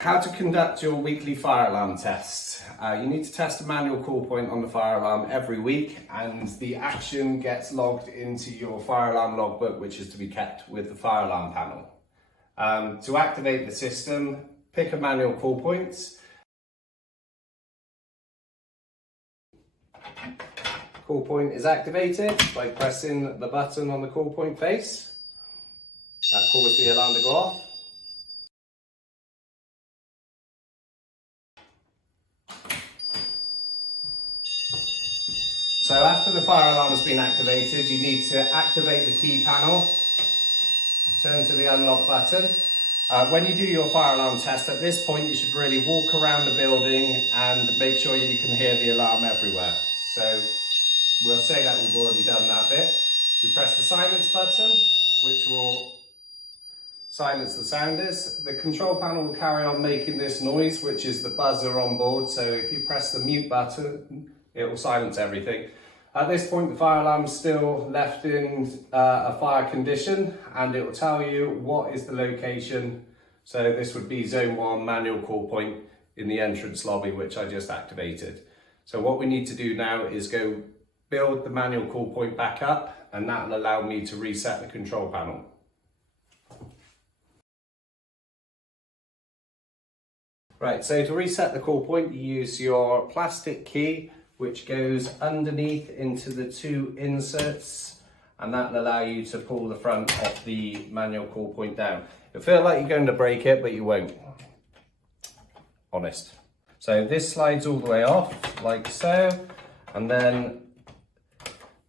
How to conduct your weekly fire alarm test. You need to test a manual call point on the fire alarm every week, and the action gets logged into your fire alarm logbook, which is to be kept with the fire alarm panel. To activate the system, pick a manual call point. Call point is activated by pressing the button on the call point face. That causes the alarm to go off. So after the fire alarm has been activated, you need to activate the key panel, turn to the unlock button. When you do your fire alarm test, at this point you should really walk around the building and make sure you can hear the alarm everywhere. So we'll say that we've already done that bit. We press the silence button, which will silence the sounders. The control panel will carry on making this noise, which is the buzzer on board. So if you press the mute button, it will silence everything. At this point, the fire alarm is still left in a fire condition, and it will tell you what is the location. So this would be zone 1 manual call point in the entrance lobby, which I just activated. So what we need to do now is go build the manual call point back up, and that will allow me to reset the control panel. Right, so to reset the call point, you use your plastic key, which goes underneath into the 2 inserts, and that will allow you to pull the front of the manual call point down. You'll feel like you're going to break it, but you won't. Honest. So this slides all the way off, like so, and then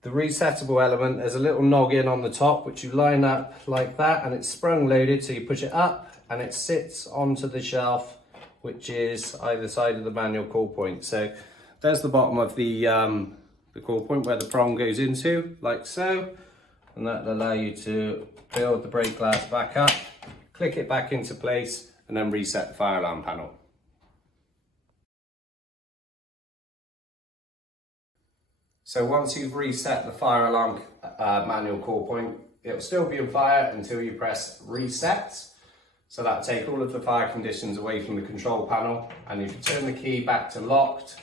the resettable element, there's a little noggin on the top, which you line up like that, and it's sprung loaded, so you push it up, and it sits onto the shelf, which is either side of the manual call point. So there's the bottom of the call point where the prong goes into, like so, and that will allow you to build the break glass back up, click it back into place, and then reset the fire alarm panel. So once you've reset the fire alarm manual call point, it will still be on fire until you press reset. So that'll take all of the fire conditions away from the control panel, and if you turn the key back to locked,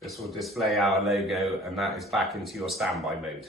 this will display our logo, and that is back into your standby mode.